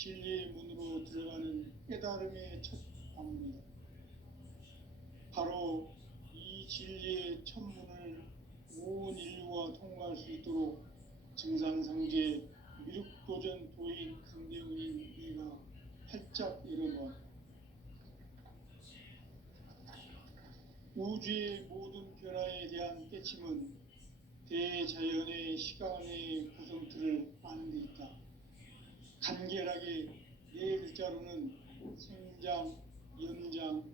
진리의 문으로 들어가는 깨달음의 첫 관문이다. 바로 이 진리의 첫 문을 온 인류가 통과할 수 있도록 증산상제 미륵도전 도인 강대훈인 이가 활짝 열어놓았다. 우주의 모든 변화에 대한 깨침은 대자연의 시간의 구성틀을 아는 데 있다. 간결하게 네 글자로는 생장, 연장,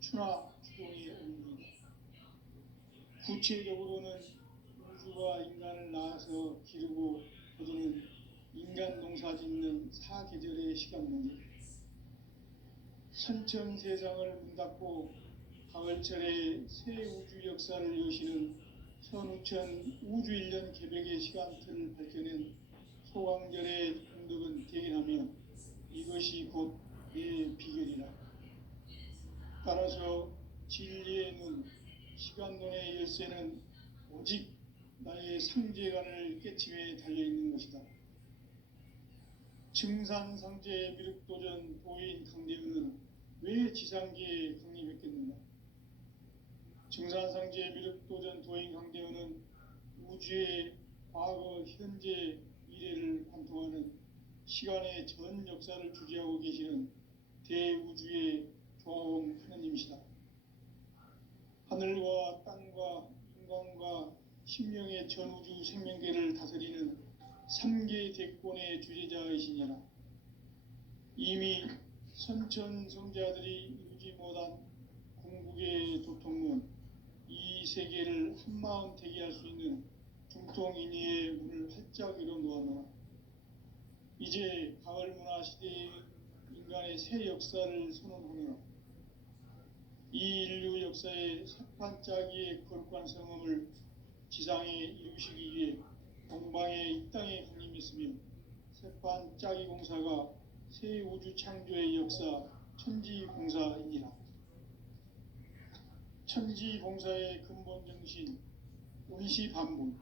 추나 추동의 의미이다. 구체적으로는 우주가 인간을 낳아서 기르고 거두는 인간 농사 짓는 사계절의 시간 문제, 선천 세상을 문닫고 가을철에 새 우주 역사를 여시는 선우천 우주 1년 개백의 시간틀을 밝혀낸 소강절의 공덕은 대견하며 이것이 곧 내 비결이라. 따라서 진리의 눈, 시간론의 열쇠는 오직 나의 상제관을 깨침에 달려있는 것이다. 증산상제 미륵도전 도인 강대훈은 왜 지상계에 강림했겠는가? 증산상제 미륵도전 도인 강대훈은 우주의 과거, 현재, 미래를 관통하는 시간의 전 역사를 주재하고 계시는 대우주의 조화원 하느님이시다. 하늘과 땅과 인간과 신명의 전우주 생명계를 다스리는 3계 대권의 주재자이시니라. 이미 선천성자들이 이루지 못한 궁극의 도통문, 이 세계를 한마음 대기할 수 있는 중통인의의 문을 활짝 열어놓았노라. 이제 가을 문화 시대의 인간의 새 역사를 선언하노라. 이 인류 역사의 새판짜기의 거룩한 성음을 지상에 이루시기 위해 동방의 이 땅에 강림했으며 새판짜기 공사가 새 우주 창조의 역사 천지공사이니라. 천지공사의 근본 정신 운시반분,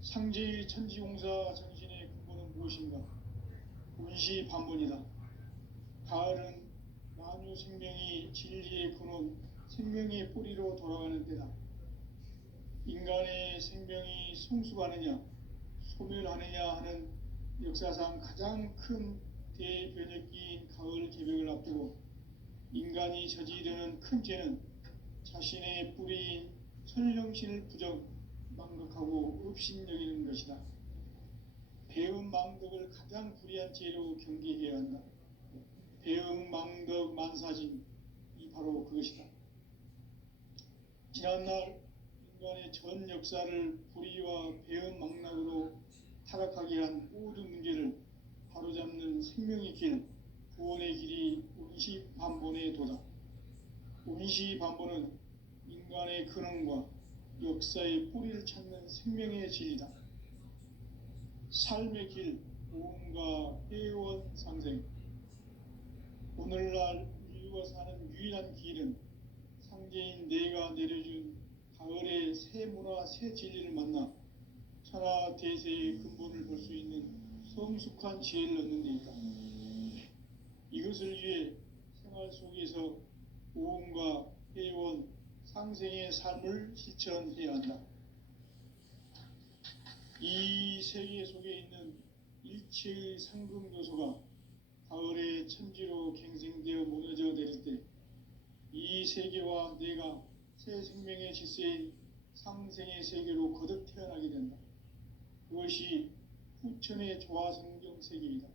상제의 천지공사 정신의 근본은 무엇인가? 운시반분이다. 가을은 만유 생명이 진리의 근원, 생명의 뿌리로 돌아가는 때다. 인간의 생명이 성숙하느냐, 소멸하느냐 하는 역사상 가장 큰 대변혁기인 가을 개벽을 앞두고 인간이 저지르는 큰 죄는 자신의 뿌리인 천령신을 망각하고 업신여기는 것이다. 배음 망덕을 가장 불의한 죄로 경계해야 한다. 배음 망덕 만사진, 이 바로 그것이다. 지난날 인간의 전 역사를 불의와 배음 망락으로 타락하게 한 모든 문제를 바로잡는 생명의 길, 구원의 길이 운시반본의 도다. 운시반본은 인간의 근원과 역사의 뿌리를 찾는 생명의 진리다. 삶의 길, 보험과 회원 상생. 오늘날 인류가 사는 유일한 길은 상제인 내가 내려준 가을의 새 문화, 새 진리를 만나 천하 대세의 근본을 볼 수 있는 성숙한 지혜를 얻는 데 있다. 이것을 위해 생활 속에서 보험과 회원, 상생의 삶을 실천해야 한다. 이 세계 속에 있는 일체의 상금 요소가 가을의 천지로 갱생되어 무너져 내릴 때 이 세계와 내가 새 생명의 질서인 상생의 세계로 거듭 태어나게 된다. 그것이 후천의 조화성경 세계이다.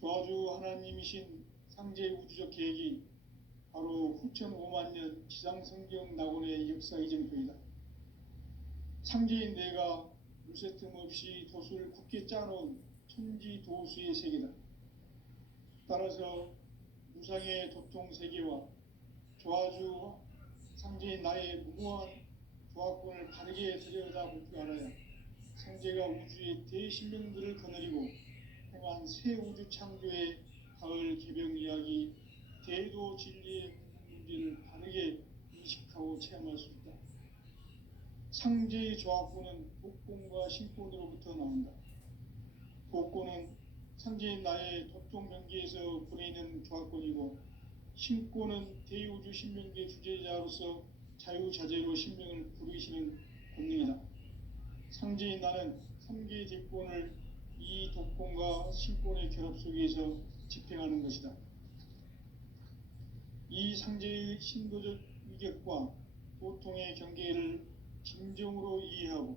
조화주 하나님이신 상제 우주적 계획이 바로 후천 5만 년 지상성경 낙원의 역사 이정표이다. 상제인 내가 물새 틈 없이 도수를 굳게 짜놓은 천지도수의 세계다. 따라서 무상의 도통 세계와 조화주 상제인 나의 무모한 조화권을 바르게 들여다볼 줄 알아야 상제가 우주의 대신명들을 거느리고 행한 새 우주 창조의 가을 개병 이야기, 대도 진리의 문제를 바르게 인식하고 체험할 수 있다. 상제의 조화권은 복권과 신권으로부터 나온다. 복권은 상제인 나의 도통 명기에서 보내는 조합권이고, 신권은 대우주 신명계 주제자로서 자유자재로 신명을 부르시는 권능이다. 상제인 나는 3개의 대권을 이 독권과 신권의 결합 속에서 집행하는 것이다. 이 상제의 신도적 위격과 도통의 경계를 진정으로 이해하고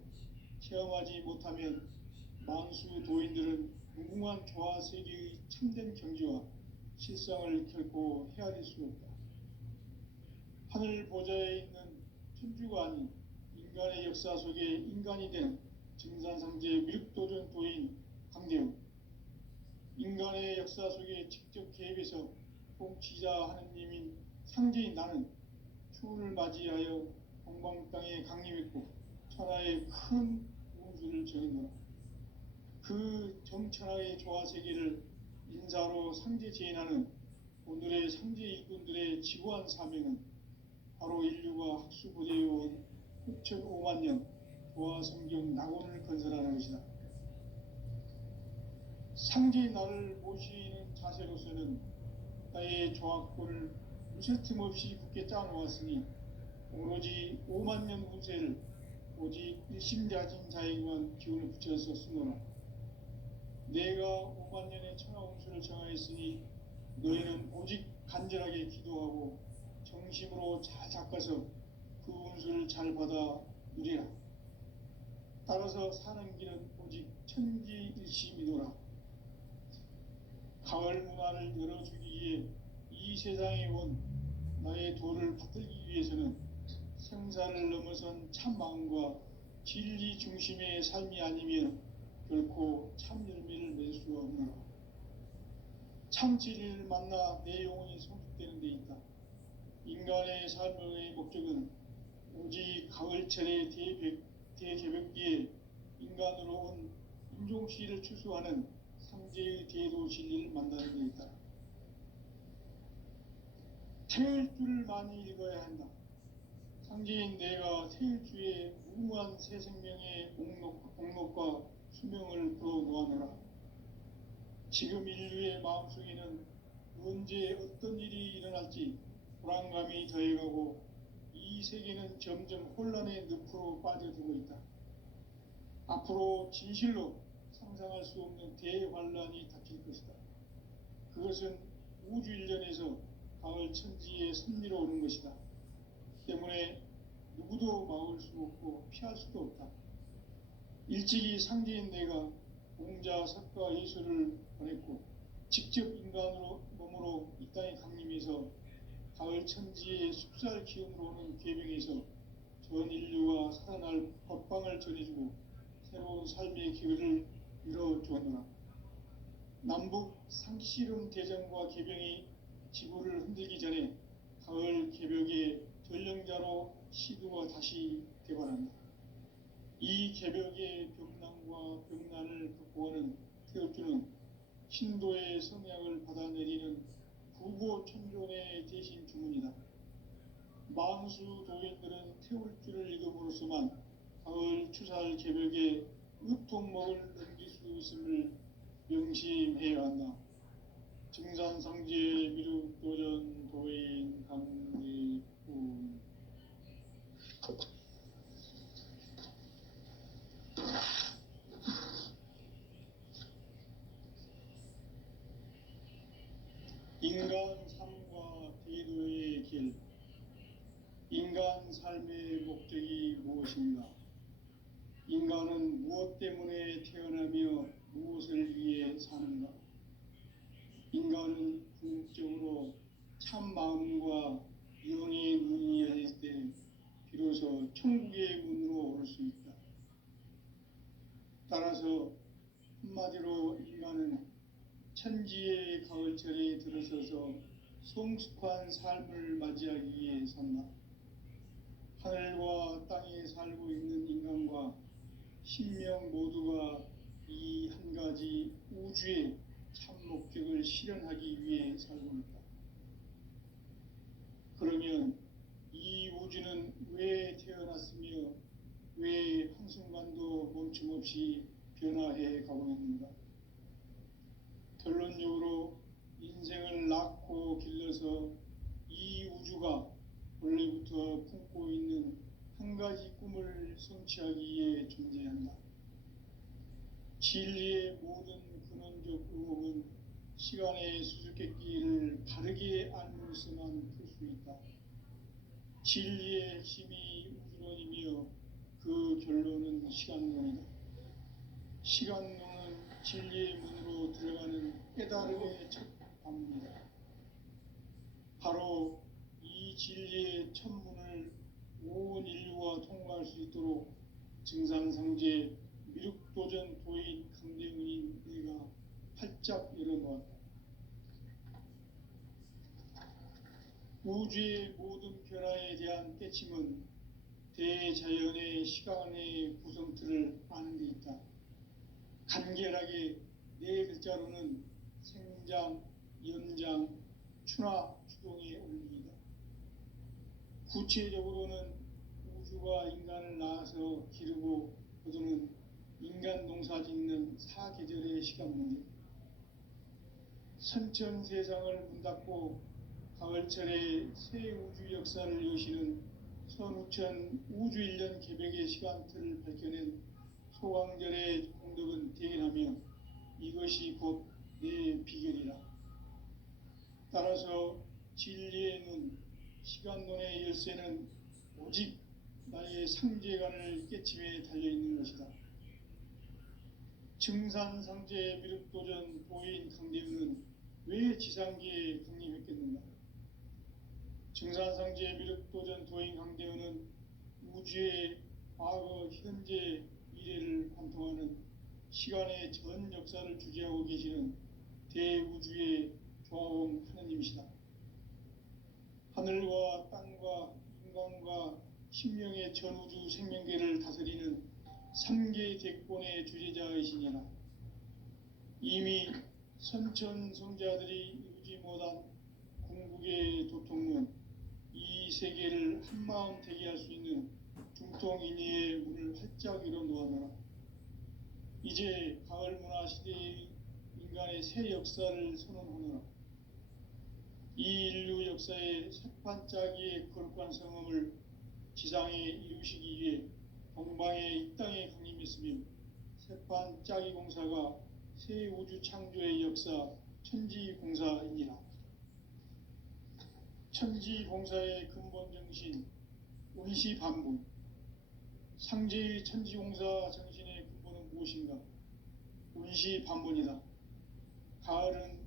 체험하지 못하면 만수 도인들은 무궁한 조화세계의 참된 경지와 실상을 결코 헤아릴 수 없다. 하늘 보좌에 있는 천주가 아닌 인간의 역사 속에 인간이 된 증산상제 미륵도전 도인 강대우, 인간의 역사 속에 직접 개입해서 통치자 하느님인 상제인 나는 추운을 맞이하여 동방 땅에 강림했고 천하의 큰 운수를 정했노라. 그 정천하의 조화세계를 인사로 상제 제인하는 오늘의 상제 일꾼들의 지구한 사명은 바로 인류가 학수고대해온 6,500만 년 조화성경 낙원을 건설하는 것이다. 상제의 나를 모시는 자세로서는 나의 조합권을 무쇠 틈 없이 굳게 짜놓았으니 오로지 5만 년 운세를 오직 일심자진 자에게만 기운을 붙여서 쓰노라. 내가 5만 년의 천하 운수를 정하였으니 너희는 오직 간절하게 기도하고 정심으로 잘 닦아서 그 운수를 잘 받아 누리라. 따라서 사는 길은 오직 천지일심이노라. 가을 문화를 열어주기 위해 이 세상에 온 나의 도를 받들기 위해서는 생사를 넘어선 참 마음과 진리 중심의 삶이 아니면 결코 참 열매를 맺을 수가 없노라. 참 진리를 만나 내 영혼이 성숙되는 데 있다. 인간의 삶의 목적은 오직 가을철의 대개벽기에 인간으로 온 인종시를 추수하는 상제의 대도 진리를 만나는 데 있다. 태일주를 많이 읽어야 한다. 상제인 내가 태일주의 무궁한 새 생명의 목록과 수명을 불어놓아노라. 지금 인류의 마음속에는 언제 어떤 일이 일어날지 불안감이 더해가고 이 세계는 점점 혼란의 늪으로 빠져들고 있다. 앞으로 진실로 상상할 수 없는 대환란이 닥칠 것이다. 그것은 우주 일련에서 가을 천지의 섭리로 오는 것이다. 때문에 누구도 막을 수 없고 피할 수도 없다. 일찍이 상제인 내가 공자, 석가, 예수를 보냈고 직접 인간으로 몸으로 이 땅에 강림해서 가을 천지의 숲살 기운으로 오는 계명에서 전 인류가 살아날 법방을 전해주고 새로운 삶의 기회를 열어주었노라. 남북 상씨름 대전과 개병이 지구를 흔들기 전에 가을 개벽의 전령자로 시두가 다시 개발한다. 이 개벽의 병난과 병난을 극복하는 태울주는 신도의 성약을 받아내리는 구고천존의 대신 주문이다. 만수 도인들은 태울주를 읽음으로써만 가을 추살 개벽에 으통목을 넘길 수 있음을 명심해야 한다. 증산상제 미륵도전 도인 강대훈. 인간 삶과 대도의 길. 인간 삶의 목적이 무엇인가? 인간은 무엇 때문에 태어나며 무엇을 위해 사는가? 인간은 궁극적으로 참 마음과 영의 눈이 열릴 때 비로소 천국의 문으로 오를 수 있다. 따라서 한마디로 인간은 천지의 가을철에 들어서서 성숙한 삶을 맞이하기 위해 산다. 하늘과 땅에 살고 있는 인간과 신명 모두가 이 한 가지 우주의 참 목적을 실현하기 위해 살고 있다. 그러면 이 우주는 왜 태어났으며 왜 한순간도 멈춤없이 변화해 가고 있는가? 결론적으로 인생을 낳고 길러서 이 우주가 원래부터 품고 있는 한 가지 꿈을 성취하기 위해 존재한다. 진리의 모든 근원적 의혹은 시간의 수수께끼를 바르게 알므로서만 풀 수 있다. 진리의 핵심이 우주론이며 그 결론은 시간론이다. 시간론은 진리의 문으로 들어가는 깨달음의 첫 관문이다. 바로 이 진리의 첫 문을 온 인류가 통과할 수 있도록 증산상제 미륵도전 도인 강대훈인 내가 활짝 열어놓았다. 우주의 모든 변화에 대한 깨침은 대자연의 시간의 구성틀을 아는 데 있다. 간결하게 네 글자로는 생장, 연장, 추나 추동의 원리이다. 구체적으로는 우주가 인간을 낳아서 기르고 거두는 인간 농사 짓는 사계절의 시간문제, 선천 세상을 문 닫고 가을철에 새 우주 역사를 여시는 선우천 우주 1년 개백의 시간틀을 밝혀낸 소강절의 공덕은 대견하며 이것이 곧 내 비결이라. 따라서 진리의 눈, 시간론의 열쇠는 오직 나의 상제관을 깨침에 달려있는 것이다. 증산상제 미륵도전 도인 강대훈은 왜 지상계에 강림했겠는가? 증산상제 미륵도전 도인 강대훈은 우주의 과거, 현재, 미래를 관통하는 시간의 전 역사를 주재하고 계시는 대우주의 조화원 하느님이시다. 하늘과 땅과 인간과 신명의 전우주 생명계를 다스리는 3계 대권의 주제자이시니라. 이미 선천성자들이 이루지 못한 궁극의 도통문, 이 세계를 한마음 되게 할 수 있는 중통인의의 문을 활짝 열어놓아노라. 이제 가을 문화 시대의 인간의 새 역사를 선언하노라. 이 인류 역사의 새판짜기의 거룩한 성음을 지상에 이루시기 위해 동방의 이 땅에 강림했으며 새판짜기 공사가 새 우주 창조의 역사 천지공사이니라. 천지공사의 근본 정신 원시반분, 상제의 천지공사 정신의 근본은 무엇인가? 원시반분이다. 가을은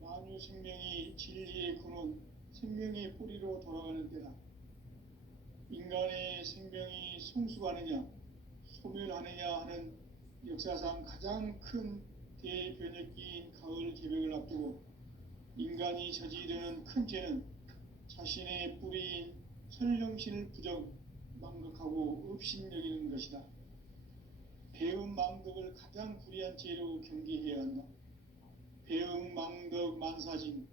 만유 생명이 진리의 근원, 생명의 뿌리로 돌아가는 때다. 인간의 생명이 성숙하느냐, 소멸하느냐 하는 역사상 가장 큰 대변혁기인 가을 개벽을 앞두고 인간이 저지르는 큰 죄는 자신의 뿌리인 설령신을 부정, 망각하고 업신여기는 것이다. 배움 망덕을 가장 불의한 죄로 경계해야 한다. 배움 망덕 만사진,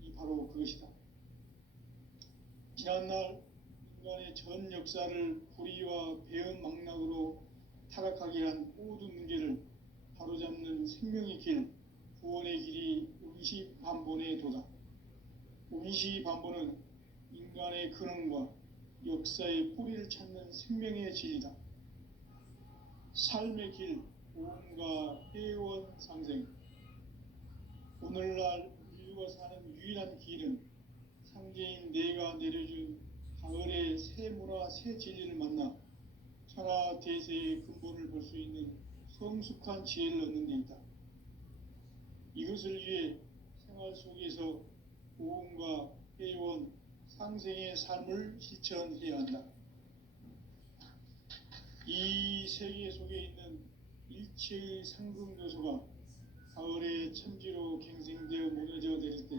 이 바로 그것이다. 지난날 인간의 전 역사를 불의와 배움 망락으로 타락하게 한 모든 문제를 바로잡는 생명의 길, 구원의 길이 원시반본의 도다. 원시반본은 인간의 근원과 역사의 뿌리를 찾는 생명의 진리다. 삶의 길, 보험과 회원 상생. 오늘날 인류가 사는 유일한 길은 상제인 내가 내려준 가을의 새 문화, 새 진리를 만나 천하 대세의 근본을 볼 수 있는 성숙한 지혜를 얻는 데 있다. 이것을 위해 생활 속에서 보험과 회원, 상생의 삶을 실천해야 한다. 이 세계 속에 있는 일체의 상금 요소가 가을의 천지로 갱생되어 무너져 내릴 때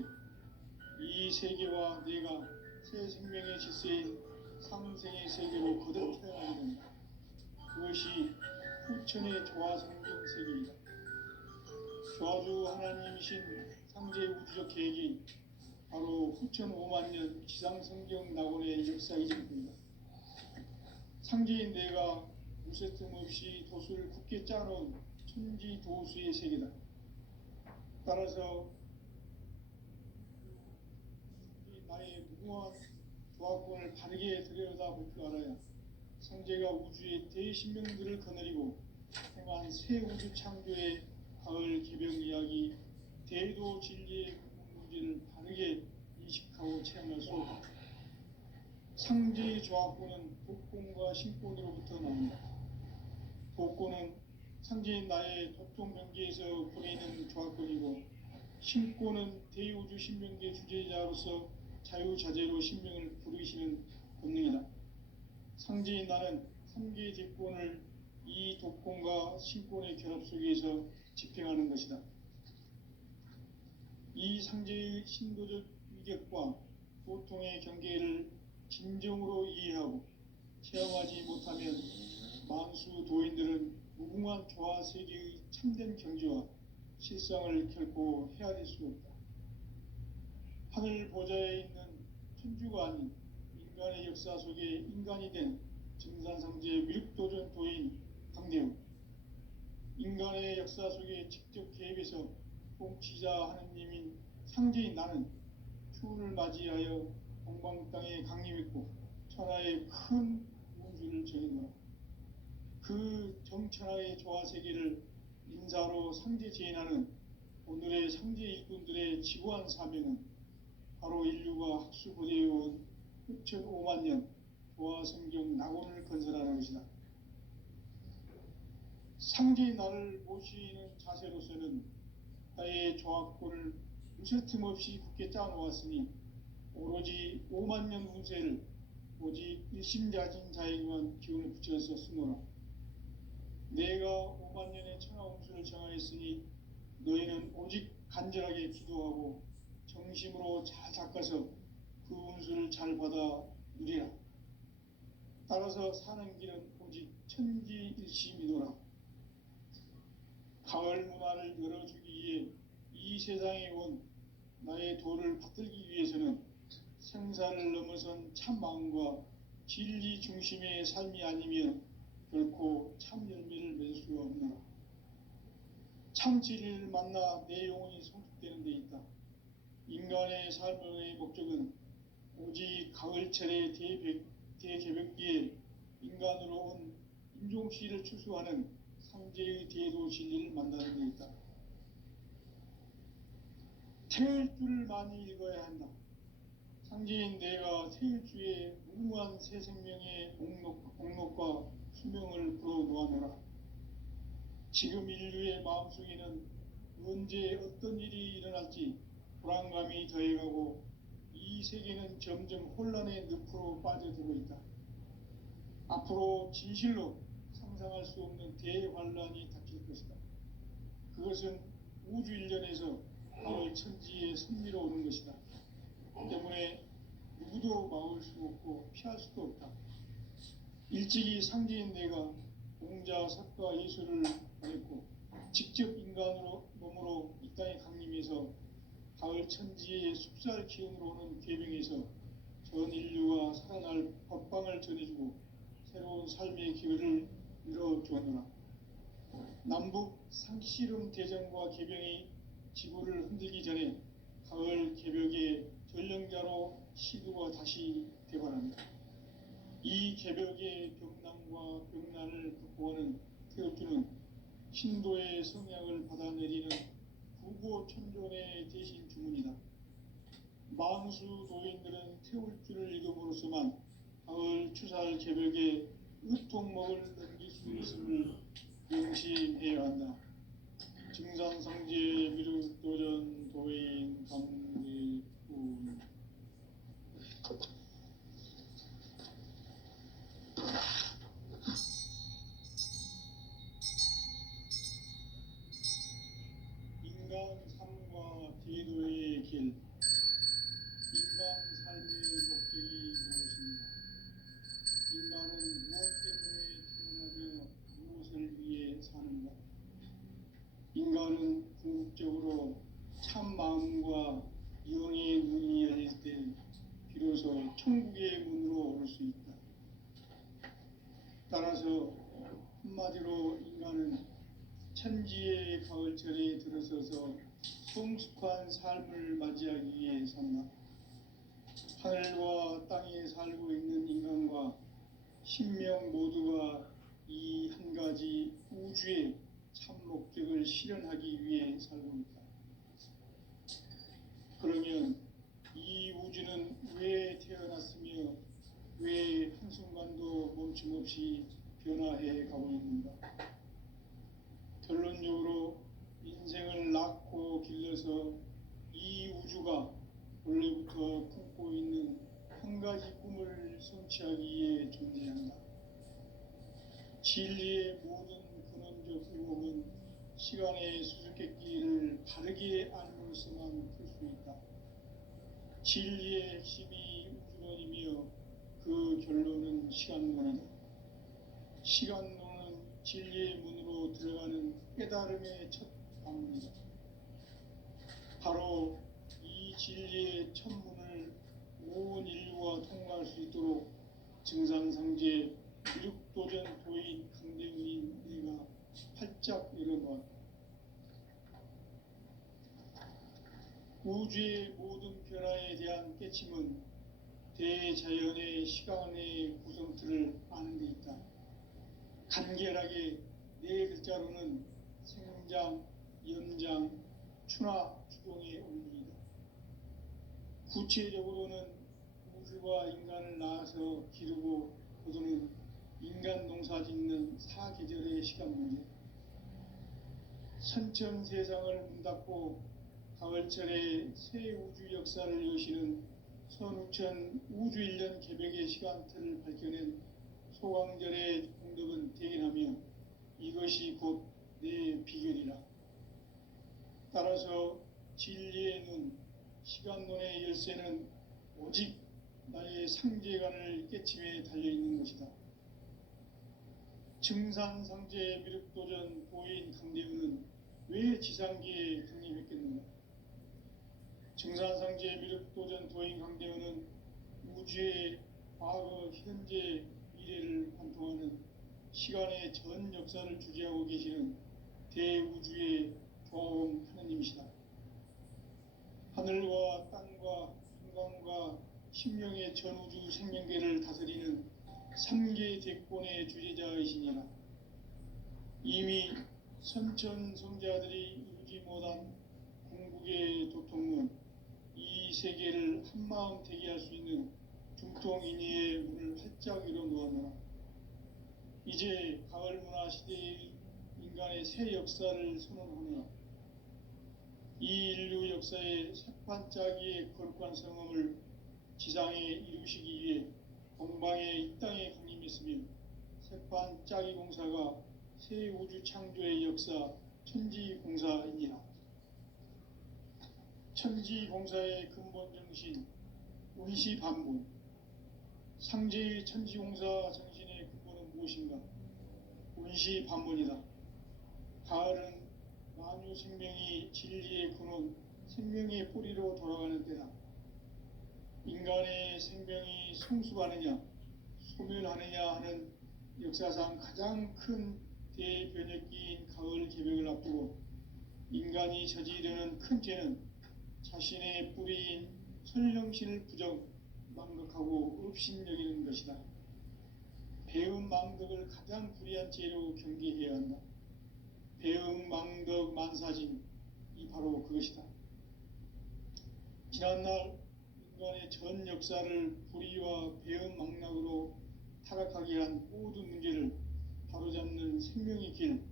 이 세계와 내가 새 생명의 질서인 상생의 세계로 거듭 태어나게 된다. 그것이 후천의 조화성경 세계이다. 조화주 하나님이신 상제 우주적 계획이 바로 후천 5만 년 지상성경 낙원의 역사이실 뿐이다. 상제인 내가 무쇠 틈 없이 도수를 굳게 짜놓은 천지도수의 세계다. 따라서 나의 무궁한 조합권을 바르게 들여다볼 줄 알아야 성제가 우주의 대신명들을 거느리고 행한 새 우주 창조의 가을 개벽 이야기, 대도 진리의 문제를 바르게 인식하고 체험할 수 없다. 상제의 조합권은 독권과 신권으로부터 나온다. 독권은 상제인 나의 도통 경계에서 보내는 조합권이고, 신권은 대우주 신명계 주제자로서 자유자재로 신명을 부르시는 권능이다. 상제인 나는 3개의 대권을 이 독권과 신권의 결합 속에서 집행하는 것이다. 이 상제의 신도적 위격과 보통의 경계를 진정으로 이해하고 체험하지 못하면 만수 도인들은 무궁한 조화 세계의 참된 경지와 실상을 결코 헤아릴 수 없다. 하늘 보좌에 있는 천주가 아닌 인간의 역사 속에 인간이 된 증산상제 미륵도전 도인 강대우, 인간의 역사 속에 직접 개입해서 통치자 하느님인 상제인 나는 추운을 맞이하여 동방 땅에 강림했고 천하의 큰 우주를 정의노라. 그 정천하의 조화세계를 인사로 상제 제인하는 오늘의 상제 일꾼들의 지구한 사명은 바로 인류가 학수고대해온 6,500만 년 조화성경 낙원을 건설하는 것이다. 상제의 나를 모시는 자세로서는 나의 조합권을 무쇠틈 없이 굳게 짜놓았으니 오로지 5만 년 운세를 오직 일심자진 자에게만 기운을 붙여서 쓰노라. 내가 5만 년의 천하 운수를 정하였으니 너희는 오직 간절하게 기도하고 정심으로 잘 닦아서 그 운수를 잘 받아 누리라. 따라서 사는 길은 오직 천지일심이노라. 가을 문화를 열어주기 위해 이 세상에 온 나의 도를 붙들기 위해서는 생사를 넘어선 참 마음과 진리 중심의 삶이 아니면 결코 참 열매를 맺을 수가 없노라. 참 진리를 만나 내 영혼이 성숙되는 데 있다. 인간의 삶의 목적은 오직 가을철의 대개벽기에 인간으로 온 인종씨를 추수하는 상제의 대도 진리를 만나는 데 있다. 태일주를 많이 읽어야 한다. 상제인 내가 태일주의 무궁한 새 생명의 목록과 수명을 불어놓아노라. 지금 인류의 마음속에는 언제 어떤 일이 일어날지 불안감이 더해가고 이 세계는 점점 혼란의 늪으로 빠져들고 있다. 앞으로 진실로 상상할 수 없는 대환란이 닥칠 것이다. 그것은 우주 일련에서 가을 천지에 선미로 오는 것이다. 때문에 누구도 막을 수 없고 피할 수도 없다. 일찍이 상제인 내가 공자, 석가, 예수를 보냈고 직접 인간으로 몸으로 이 땅에 강림해서 가을 천지의 숲살 기운으로 오는 계명에서 전 인류가 살아날 법방을 전해주고 새로운 삶의 기회를 열어주었노라. 남북 상씨름 대전과 개병이 지구를 흔들기 전에 가을 개벽의 전령자로 시두가 다시 되관합니다. 이 개벽의 벽난과 벽난을 극복하는 태엽주는 신도의 성향을 받아내리는 구고천존의 대신 주문이다. 만수 도인들은 태울주를 읽음으로써만 가을 추살 개벽의 의통목을 넘길 수 있음을 명심해야 한다. 증산상제 미륵도전 도인 강대훈. 인간 삶과 제도의 길. 인간 삶의 목적이 무엇인가? 인간은 무엇 때문에 태어나며 무엇을 위해 사는가? 인간은 궁극적으로 참 마음과 영의 문이 열릴 때 비로소 천국의 문으로 올 수 있다. 따라서 한마디로 인간은 천지의 가을철에 들어서서 성숙한 삶을 맞이하기 위해 산다. 하늘과 땅에 살고 있는 인간과 신명 모두가 이 한 가지 우주의 참 목적을 실현하기 위해 살고 있다. 그러면 이 우주는 왜 태어났으며 왜 한순간도 멈춤없이 변화해 가고 있는가? 결론적으로 인생을 낳고 길러서 이 우주가 원래부터 품고 있는 한 가지 꿈을 성취하기 위해 존재한다. 진리의 모든 근원적 의혹은 시간의 수수께끼를 바르게 알므로서만 풀 수 있다. 진리의 핵심이 우주론이며 그 결론은 시간론이다. 시간론은 진리의 문으로 들어가는 깨달음의 첫 방문이다. 바로 이 진리의 첫 문을 온 인류가 통과할 수 있도록 증산상제 미륵도전 도인 강대훈인 내가 활짝 열어놓았다. 우주의 모든 변화에 대한 깨침은 대자연의 시간의 구성틀을 아는 데 있다. 간결하게 네 글자로는 생장, 연장, 추나 추동의 원리이다. 구체적으로는 우주가 인간을 낳아서 기르고 거두는 인간 농사 짓는 사계절의 시간 문제, 선천 세상을 문닫고 가을철에 새 우주 역사를 여시는 선우천 우주 1년 개벽의 시간틀을 밝혀낸 소강절의 공덕은 대견하며 이것이 곧 내 비결이라. 따라서 진리의 눈, 시간론의 열쇠는 오직 나의 상제관을 깨침에 달려있는 것이다. 증산상제 미륵도전 도인 강대훈은 왜 지상계에 강림했겠는가? 증산상제 미륵도전 도인 강대훈은 우주의 과거, 현재, 미래를 관통하는 시간의 전 역사를 주재하고 계시는 대우주의 조화원 하느님이시다. 하늘과 땅과 인간과 신명의 전우주 생명계를 다스리는 3계 대권의 주제자이시니라. 이미 선천성자들이 이루지 못한 궁극의 도통문, 이 세계를 한마음 되게 할 수 있는 중통인의의 문을 활짝 열어놓았노라. 이제 가을 문화 시대의 인간의 새 역사를 선언하노라. 이 인류 역사의 새판짜기의 거룩한 성험을 지상에 이루시기 위해 동방의 이 땅에 강림했으며 새판짜기 공사가 새 우주 창조의 역사 천지공사이니라. 천지공사의 근본 정신 운시반분, 상제의 천지공사 정신의 근본은 무엇인가? 운시반문이다. 가을은 만유 생명이 진리의 근원, 생명의 뿌리로 돌아가는 때다. 인간의 생명이 성숙하느냐, 소멸하느냐 하는 역사상 가장 큰 대변혁기인 가을 개벽을 앞두고 인간이 저지르는 큰 죄는 자신의 뿌리인 천령신을 망각하고 업신여기는 것이다. 배음 망덕을 가장 불의한 죄로 경계해야 한다. 배음 망덕 만사진, 이 바로 그것이다. 지난날 인간의 전 역사를 불의와 배음 망락으로 타락하게 한 모든 문제를 바로잡는 생명의 길,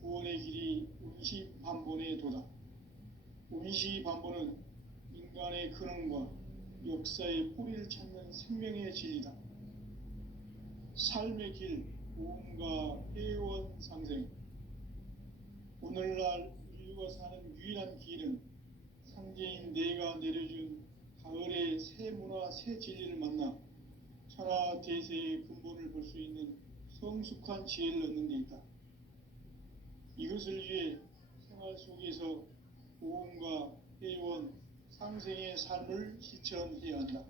구원의 길이 운시반본의 도다. 운시반본은 인간의 근원과 역사의 뿌리를 찾는 생명의 진리다. 삶의 길, 모험과 회원 상생. 오늘날 인류가 사는 유일한 길은 상제인 내가 내려준 가을의 새 문화, 새 진리를 만나 천하 대세의 근본을 볼 수 있는 성숙한 지혜를 얻는 데 있다. 이것을 위해 생활 속에서 모험과 회원, 상생의 삶을 실천해야 한다.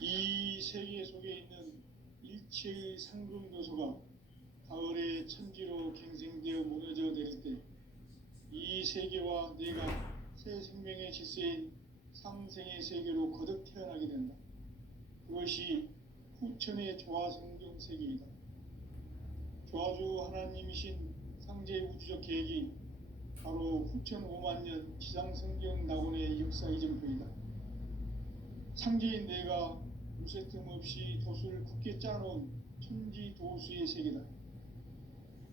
이 세계 속에 있는 일체의 상금 요소가 가을의 천지로 갱생되어 무너져 내릴 때 이 세계와 내가 새 생명의 질서인 상생의 세계로 거듭 태어나게 된다. 그것이 후천의 조화성경 세계이다. 조화주 하나님이신 상제의 우주적 계획이 바로 후천 5만 년 지상성경 낙원의 역사 이정표이다. 상제인 내가 무쇠 틈 없이 도수를 굳게 짜놓은 천지 도수의 세계다.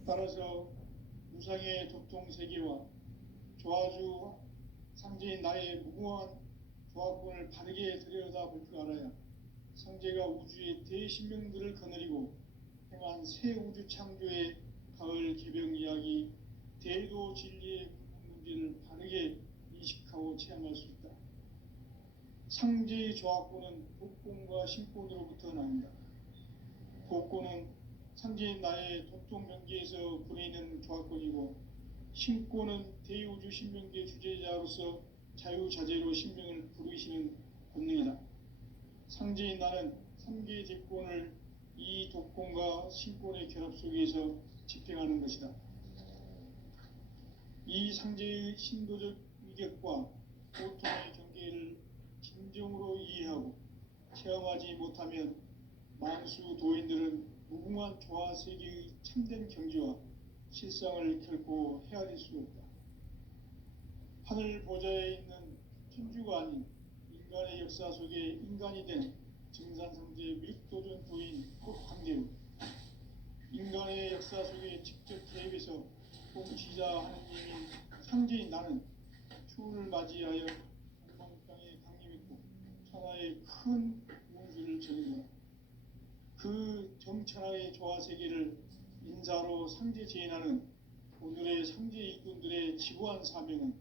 따라서 무상의 도통 세계와 조화주 상제인 나의 무궁한 조화권을 바르게 들여다볼 줄 알아야 상제가 우주의 대신명들을 거느리고 행한 새 우주 창조의 가을 개병 이야기, 대도 진리의 문제를 바르게 인식하고 체험할 수 있다. 상제의 조화권은 복권과 신권으로부터 나온다. 복권은 상제인 나의 도통 경계에서 보내는 조화권이고, 신권은 대우주 신명계 주제자로서 자유자재로 신명을 부르시는 권능이다. 상제인 나는 3개의 대권을 이 독권과 신권의 결합 속에서 집행하는 것이다. 이 상제의 신도적 위격과 고통의 경계를 진정으로 이해하고 체험하지 못하면 만수 도인들은 무궁한 조화 세계의 참된 경지와 실상을 결코 헤아릴 수 없다. 하늘 보좌에 있는 천주가 아닌 인간의 역사 속에 인간이 된 증산상제 미륵도전 도인 꽃한대우, 인간의 역사 속에 직접 개입해서 통치자 하느님인 상제인 나는 추운을 맞이하여 동방땅에 강림했고 천하의 큰 운수를 전해주라. 그 정천하의 조화세계를 인사로 상제 제인하는 오늘의 상제 일꾼들의 지구한 사명은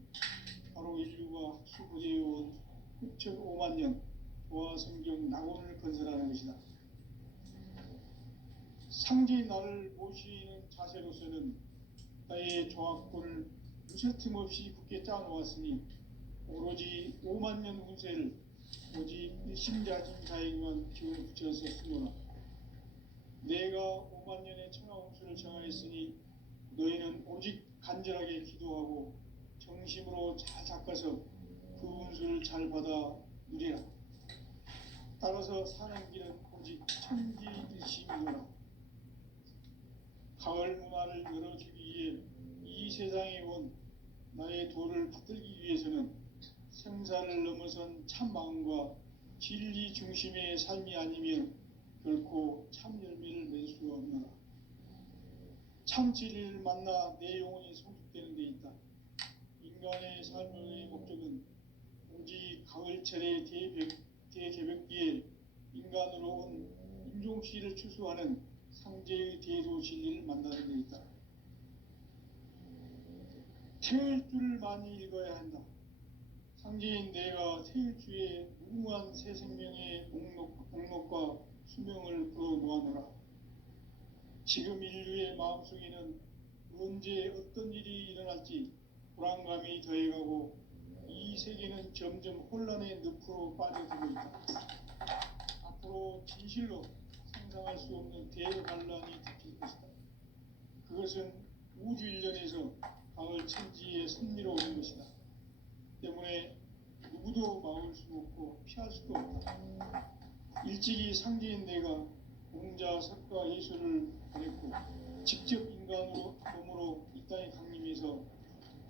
바로 인류가 학수고대해온 후천 5만 년 조화성경 낙원을 건설하는 것이다. 상제인 나를 모시는 자세로서는 나의 조화권을 무쇠 틈 없이 굳게 짜놓았으니 오로지 5만 년 운세를 오직 일심자진자에게만 기운을 붙여서 쓰노라. 내가 5만 년의 천하 운수를 정하였으니 너희는 오직 간절하게 기도하고 정심으로 잘 닦아서 그 운수를 잘 받아 누리라. 따라서 사는 길은 오직 천지일심이노라. 가을 문화를 열어주기 위해 이 세상에 온 나의 도를 받들기 위해서는 생사를 넘어선 참 마음과 진리 중심의 삶이 아니면 결코 참 열매를 낼 수 없노라. 참 진리를 만나 내 영혼이 성숙되는 데 있다. 인간의 삶의 목적은 오직 가을철의 대개벽기에 인간으로 온 인종시를 추수하는 상제의 대도 진리를 만나는 데 있다. 태일 줄을 많이 읽어야 한다. 상제인 내가 태일주의 무궁한 새 생명의 목록과 수명을 풀어놓아노라. 지금 인류의 마음속에는 언제 어떤 일이 일어날지 불안감이 더해가고 이 세계는 점점 혼란의 늪으로 빠져들고 있다. 앞으로 진실로 상상할 수 없는 대반란이 닥칠 것이다. 그것은 우주 일련에서 가을 천지의 섭리로 오는 것이다. 때문에 누구도 막을 수 없고 피할 수도 없다. 일찍이 상제인 내가 공자, 석가, 예술을 보냈고 직접 인간으로 몸으로 이 땅에 강림해서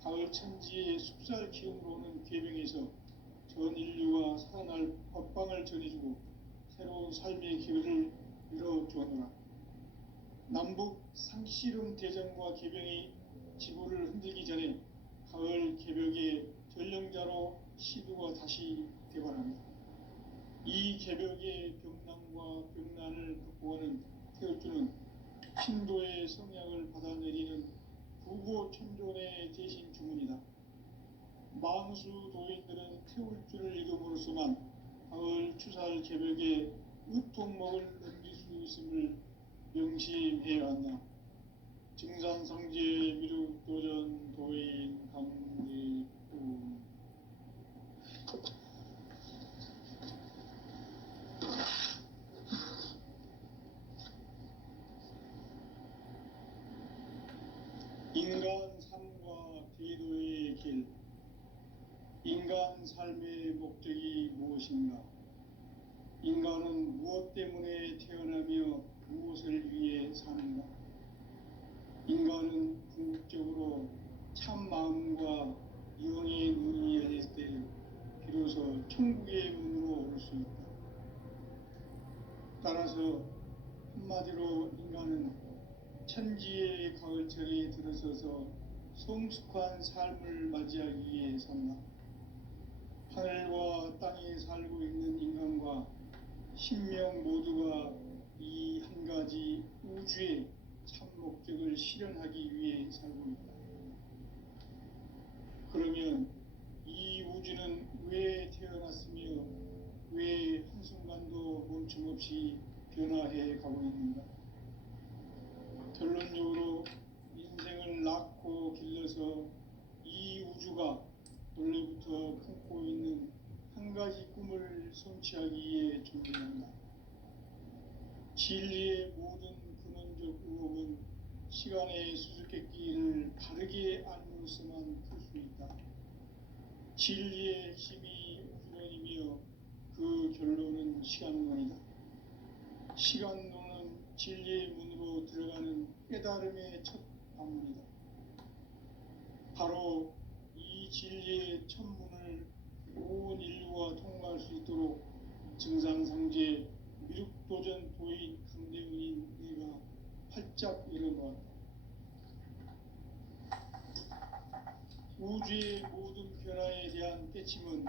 가을 천지의 숲살 기운으로 오는 계명에서 전 인류가 살아날 법방을 전해주고 새로운 삶의 기회를 열어주었노라. 남북 상씨름 대전과 개병이 지구를 흔들기 전에 가을 개벽의 전령자로 시두가 다시 대발합니다. 이 개벽의 병난과 병난을 극복하는 태울주는 신도의 성약을 받아내리는 부고천존의 대신 주문이다. 망수 도인들은 태울주를 읽음으로써만 가을 추살 개벽에 으통목을 넘길 수 있음을 명심해야 한다. 증산상제 미륵도전 도인 강대우. 인간 삶과 대도의 인간 삶의 목적이 무엇인가? 인간은 무엇 때문에 태어나며 무엇을 위해 사는가? 인간은 궁극적으로 참 마음과 영의 눈이 열릴 때 비로소 천국의 문으로 올 수 있다. 따라서 한마디로 인간은 천지의 가을철에 들어서서 성숙한 삶을 맞이하기 위해 산다. 하늘과 땅에 살고 있는 인간과 신명 모두가 이 한 가지 우주의 참 목적을 실현하기 위해 살고 있다. 그러면 이 우주는 왜 태어났으며 왜 한순간도 멈춤없이 변화해 가고 있는가? 결론적으로 인생을 낳고 길러서 이 우주가 원래부터 품고 있는 한 가지 꿈을 성취하기 위해 존재한다. 진리의 모든 근원적 의혹은 시간의 수수께끼를 바르게 알므로서만 풀 수 있다. 진리의 핵심이 우주론이며 그 결론은 시간론이다. 시간론은 진리의 문으로 들어가는 깨달음의 첫 방문이다. 바로 이 진리의 첫 문을 온 인류가 통과할 수 있도록 증상상제 미륵도전 도인 강대훈인 내가 활짝 열어놓았다. 우주의 모든 변화에 대한 깨침은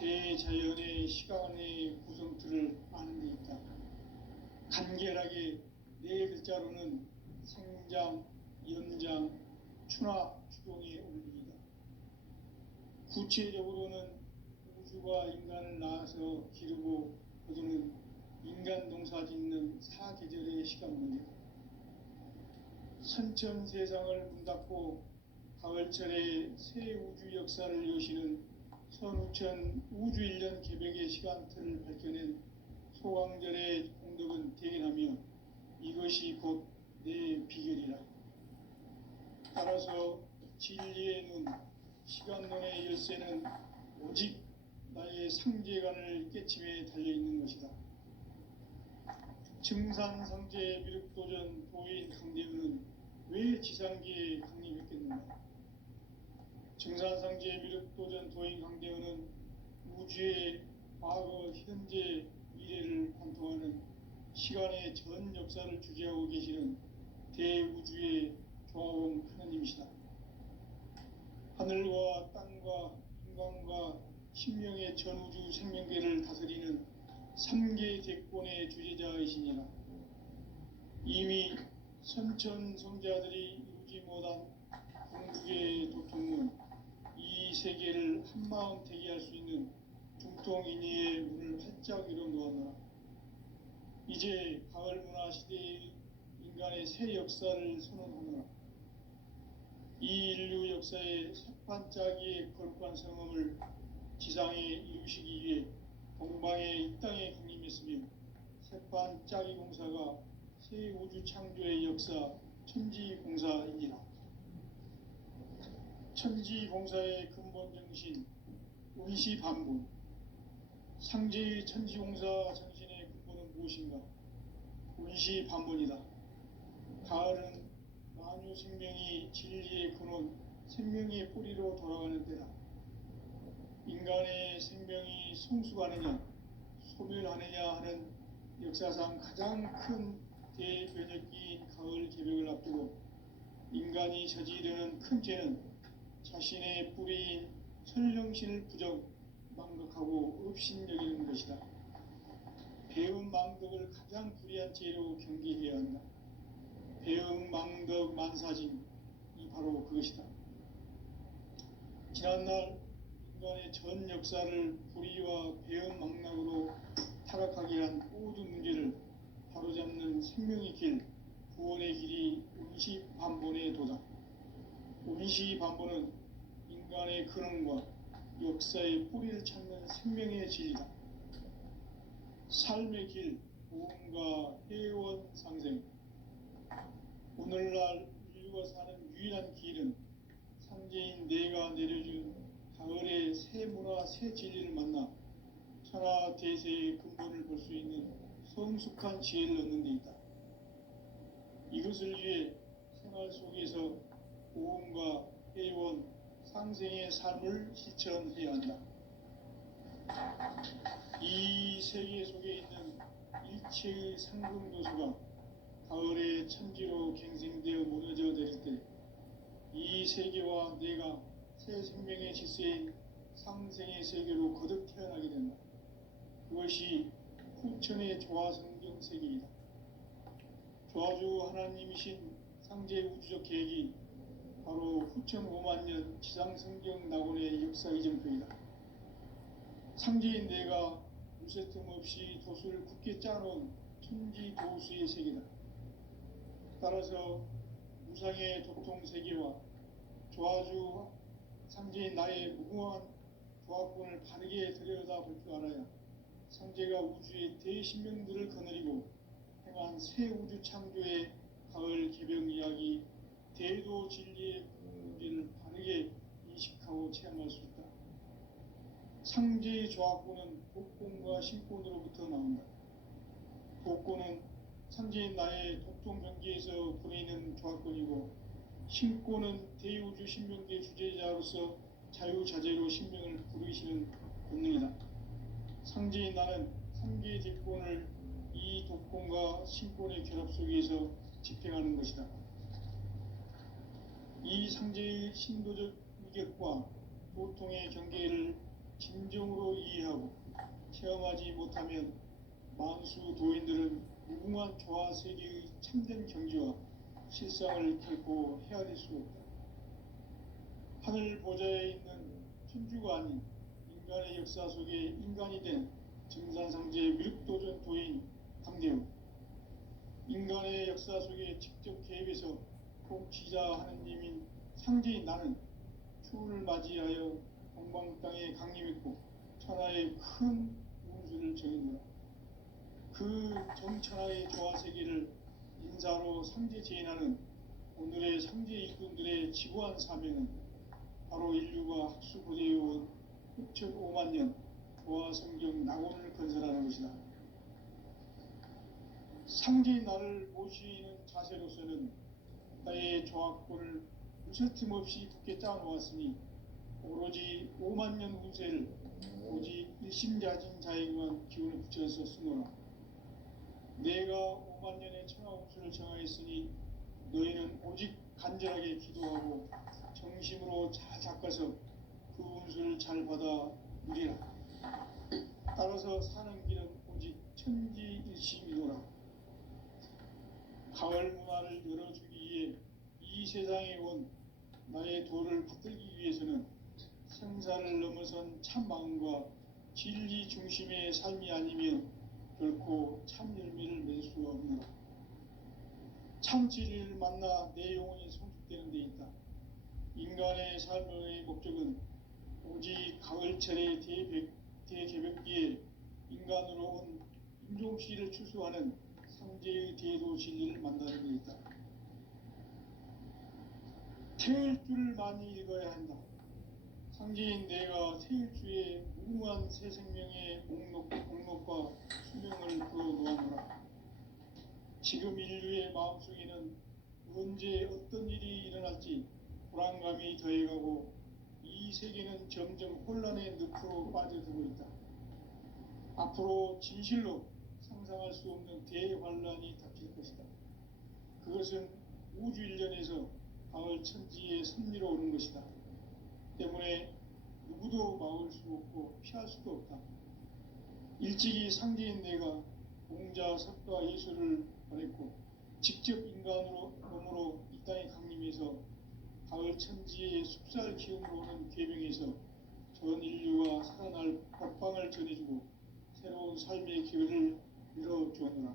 대자연의 시간의 구성틀을 아는 데 있다. 간결하게 네 글자로는 생장, 연장, 추나 추동의 원리이다. 구체적으로는 우주가 인간을 낳아서 기르고 거두는 인간 농사 짓는 사계절의 시간 문제다. 선천 세상을 문 닫고 가을철에 새 우주 역사를 여시는 선우천 우주 1년 개벽의 시간틀을 밝혀낸 소강절의 공덕은 대견하며 이것이 곧 내 비결이라. 따라서 진리의 눈, 시간론의 열쇠는 오직 나의 상제관을 깨침에 달려있는 것이다. 증산상제 미륵도전 도인 강대훈은 왜 지상기에 강림했겠는가? 증산상제 미륵도전 도인 강대훈은 우주의 과거, 현재, 미래를 관통하는 시간의 전 역사를 주재하고 계시는 대우주의 조화원 하느님이시다. 하늘과 땅과 인간과 신명의 전우주 생명계를 다스리는 3계 대권의 주제자이시니라. 이미 선천성자들이 이루지 못한 궁극의 도통은 이 세계를 한마음 되게 할 수 있는 중통인의의 문을 활짝 열어놓았노라. 이제 가을 문화 시대의 인간의 새 역사를 선언하노라. 이 인류 역사의 새반짝이의 거룩한 성음을 지상에 이루시기 위해 동방의 이 땅에 강림했으며 새반짝이 공사가 새 우주 창조의 역사 천지공사이니라. 천지공사의 근본 정신 운시반분. 상제의 천지공사 정신의 근본은 무엇인가? 운시반분이다. 가을은 만유 생명이 진리의 근원, 생명의 뿌리로 돌아가는 때다. 인간의 생명이 성숙하느냐, 소멸하느냐 하는 역사상 가장 큰 대변혁기인 가을 개벽을 앞두고 인간이 저지르는 큰 죄는 자신의 뿌리인 설령신을 부정, 망덕하고 업신여기는 것이다. 배움 망덕을 가장 불의한 죄로 경계해야 한다. 배움 망덕 만사징이 바로 그것이다. 지난날 인간의 전 역사를 불의와 배움 망락으로 타락하게 한 모든 문제를 바로잡는 생명의 길, 구원의 길이 운시반본의 도다. 운시반본은 인간의 근원과 역사의 뿌리를 찾는 생명의 진리다. 삶의 길, 보험과 회원 상생. 오늘날 인류가 사는 유일한 길은 상제인 내가 내려준 가을의 새 새 문화 새 진리를 만나 천하 대세의 근본을 볼 수 있는 성숙한 지혜를 얻는 데 있다. 이것을 위해 생활 속에서 보험과 회원, 상생의 삶을 실천해야 한다. 이 세계 속에 있는 일체의 상승도수가 가을의 천지로 갱생되어 무너져 내릴 때 이 세계와 내가 새 생명의 질서인 상생의 세계로 거듭 태어나게 된다. 그것이 후천의 조화성경 세계이다. 조화주 하나님이신 상제 우주적 계획이 바로 후천 5만 년 지상성경 낙원의 역사 이정표이다. 상제인 내가 무쇠틈 없이 도수를 굳게 짜놓은 천지 도수의 세계다. 따라서 무상의 도통 세계와 조화주 상제인 나의 무궁한 조화권을 바르게 들여다볼 줄 알아야 상제가 우주의 대신명들을 거느리고 행한 새 우주 창조의 가을 개병 이야기 대도 진리의 문제를 바르게 인식하고 체험할 수 있다. 상제의 조화권은 독권과 신권으로부터 나온다. 독권은 상제인 나의 독종 경계에서 보내는 조화권이고, 신권은 대우주 신명계 주제자로서 자유자재로 신명을 부르시는 본능이다. 상제인 나는 상계의 대권을 이 독권과 신권의 결합 속에서 집행하는 것이다. 이 상제의 신도적 위격과 보통의 경계를 진정으로 이해하고 체험하지 못하면 만수 도인들은 무궁한 조화 세계의 참된 경지와 실상을 결코 헤아릴 수 없다. 하늘 보좌에 있는 천주가 아닌 인간의 역사 속에 인간이 된 증산상제의 미륵도전 도인 강대우, 인간의 역사 속에 직접 개입해서 통치자 하느님인 상제인 나는 추운을 맞이하여 동방 땅에 강림했고 천하의 큰 운수를 정했노라. 그 정천하의 조화 세계를 인사로 상제 제인하는 오늘의 상제 일꾼들의 지구한 사명은 바로 인류가 학수고대해온 후천 5만 년 조화 성경 낙원을 건설하는 것이다. 상제인 나를 모시는 자세로서는 나의 조화권을 무쇠틈 없이 굳게 짜놓았으니 오로지 5만 년 운세를 오직 일심자진 자에게만 기운을 붙여서 쓰노라. 내가 5만 년의 천하 운수를 정하였으니 너희는 오직 간절하게 기도하고 정심으로 잘 닦아서 그 운수를 잘 받아 누리라. 따라서 사는 길은 오직 천지일심이노라. 가을 문화를 열어주기 위해 이 세상에 온 나의 도를 붙들기 위해서는 생사를 넘어선 참 마음과 진리 중심의 삶이 아니면 결코 참 열매를 맺을 수가 없노라. 참 진리를 만나 내 영혼이 성숙되는 데 있다. 인간의 삶의 목적은 오직 가을철의 대개벽기에 인간으로 온 인종씨를 추수하는 상제의 대도 진리를 만나는 데 있다. 태일주를 많이 읽어야 한다. 상제인 내가 태일주의 무궁한 새 생명의 목록과 수명을 풀어놓아노라. 지금 인류의 마음속에는 언제 어떤 일이 일어날지 불안감이 더해가고 이 세계는 점점 혼란의 늪으로 빠져들고 있다. 앞으로 진실로 상상할 수 없는 대환란이 닥칠 것이다. 그것은 우주 일련에서 가을 천지의 섭리로 오는 것이다. 때문에 누구도 막을 수 없고 피할 수도 없다. 일찍이 상제인 내가 공자, 석가, 예수를 보냈고 직접 인간으로 몸으로 이 땅에 강림해서 가을 천지의 숲살 기운으로 오는 계명에서 전 인류가 살아날 법방을 전해주고 새로운 삶의 기회를 열어주었노라.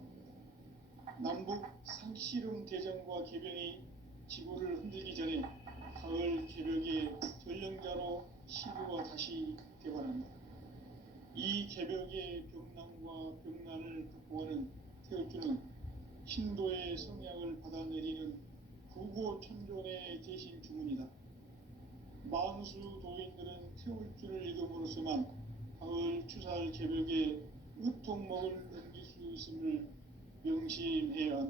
남북 상씨름 대전과 개병이 지구를 흔들기 전에 가을 개벽의 전령자로 시구가 다시 개발한다. 이 개벽의 벽난과 벽난을 극복하는 태울주는 신도의 성향을 받아내리는 구고천존의 대신 주문이다. 만수 도인들은 태울주를 읽음으로써 함으로써만 가을 추사할 개벽에 으통목을 넘길 수 있음을 명심해야 한다.